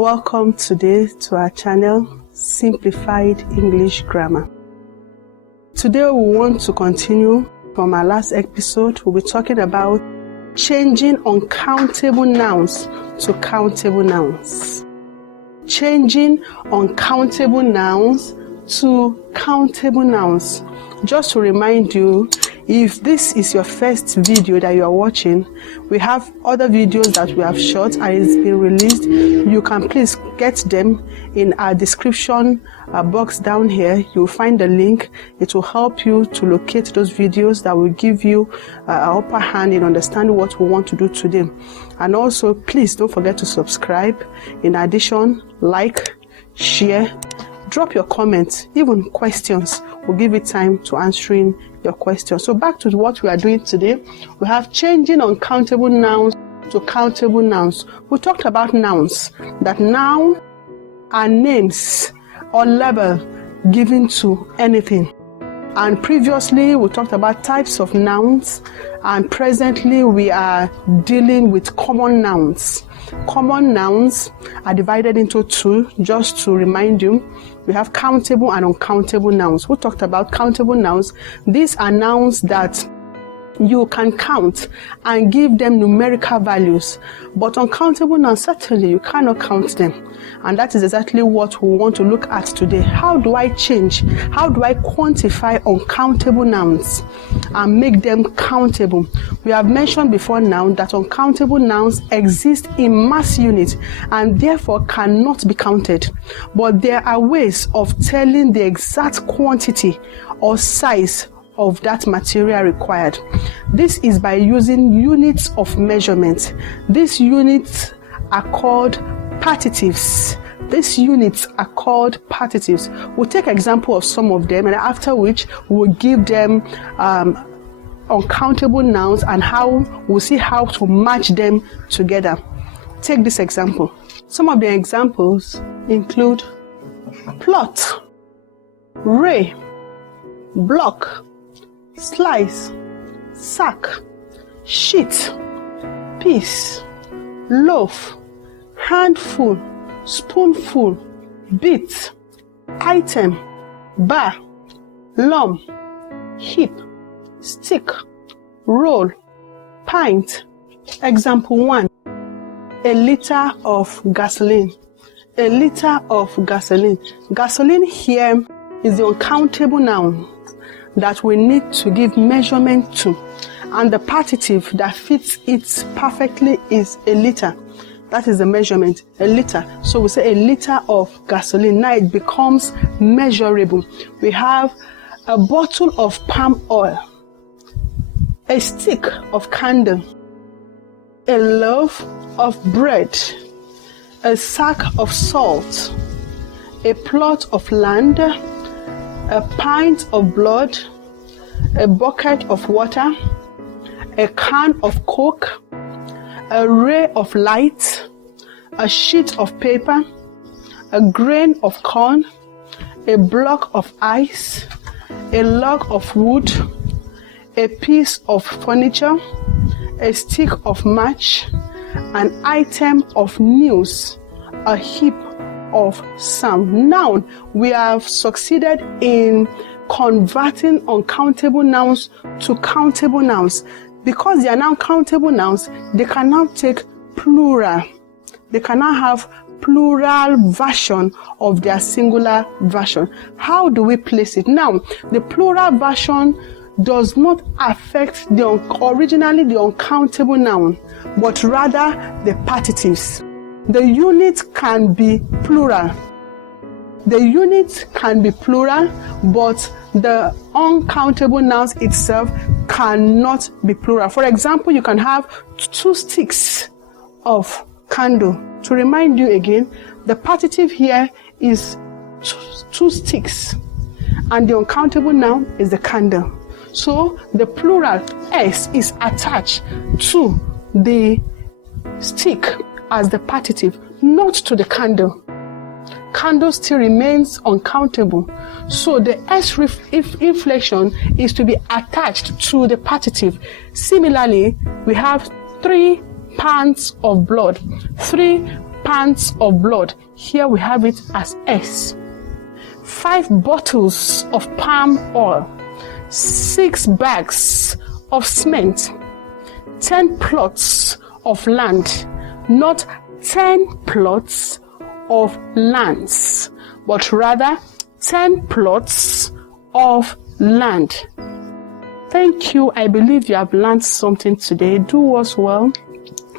are welcome today to our channel, Simplified English Grammar. Today we want to continue from our last episode. We'll be talking about changing uncountable nouns to countable nouns. Changing uncountable nouns to countable nouns. Just to remind you, if this is your first video that you are watching, we have other videos that we have shot and it's been released. You can please get them in our description box down here. You'll find the link. It will help you to locate those videos that will give you an upper hand in understanding what we want to do today. And also, please don't forget to subscribe. In addition, like, share, drop your comments, even questions. We'll give you time to answering your questions. So back to what we are doing today. We have changing uncountable nouns to countable nouns. We talked about nouns, that noun are names or label given to anything. And previously we talked about types of nouns, and presently we are dealing with common nouns. Common nouns are divided into two, just to remind you. We have countable and uncountable nouns. We talked about countable nouns. These are nouns that you can count and give them numerical values. But uncountable nouns, certainly you cannot count them. And that is exactly what we want to look at today. How do I change? How do I quantify uncountable nouns and make them countable? We have mentioned before now that uncountable nouns exist in mass units and therefore cannot be counted. But there are ways of telling the exact quantity or size of that material required. This is by using units of measurement. These units are called partitives. These units are called partitives. We'll take example of some of them, and after which we'll give them uncountable nouns and we'll see how to match them together. Take this example. Some of the examples include plot, ray, block, slice, sack, sheet, piece, loaf, handful, spoonful, bit, item, bar, lump, heap, stick, roll, pint. Example 1. A liter of gasoline. A liter of gasoline. Gasoline here is the uncountable noun that we need to give measurement to, and the partitive that fits it perfectly is a liter. That is the measurement, a liter. So we say a liter of gasoline. Now it becomes measurable. We have a bottle of palm oil, a stick of candle, a loaf of bread, a sack of salt, a plot of land, a pint of blood, a bucket of water, a can of Coke, a ray of light, a sheet of paper, a grain of corn, a block of ice, a log of wood, a piece of furniture, a stick of match, an item of news, a heap of sand. Now we have succeeded in converting uncountable nouns to countable nouns. Because they are now countable nouns, they can now take plural. They can now have plural version of their singular version. How do we place it? Now, the plural version does not affect originally the uncountable noun, but rather the partitives. The unit can be plural. The unit can be plural, but the uncountable nouns itself cannot be plural. For example, you can have 2 sticks of candle. To remind you again, the partitive here is 2 sticks, and the uncountable noun is the candle. So the plural s is attached to the stick as the partitive, not to the candle. Candle still remains uncountable. So the s inflection is to be attached to the partitive. Similarly, we have 3 pints of blood. 3 pints of blood. Here we have it as S. 5 bottles of palm oil. 6 bags of cement. 10 plots of land. Not 10 plots of lands, but rather 10 plots of land. Thank you. I believe you have learned something today. Do us well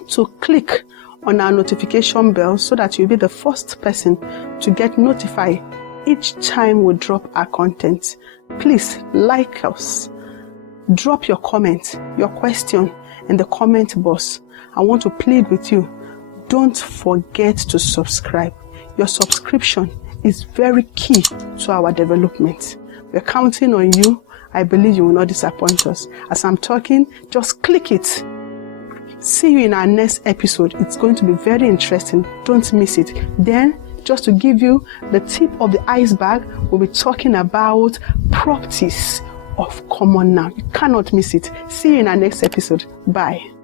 to click on our notification bell so that you'll be the first person to get notified each time we drop our content. Please like us. Drop your comment, your question in the comment box. I want to plead with you. Don't forget to subscribe. Your subscription is very key to our development. We're counting on you. I believe you will not disappoint us. As I'm talking, just click it. See you in our next episode. It's going to be very interesting. Don't miss it. Then, just to give you the tip of the iceberg, we'll be talking about properties of common noun. You cannot miss it. See you in our next episode. Bye.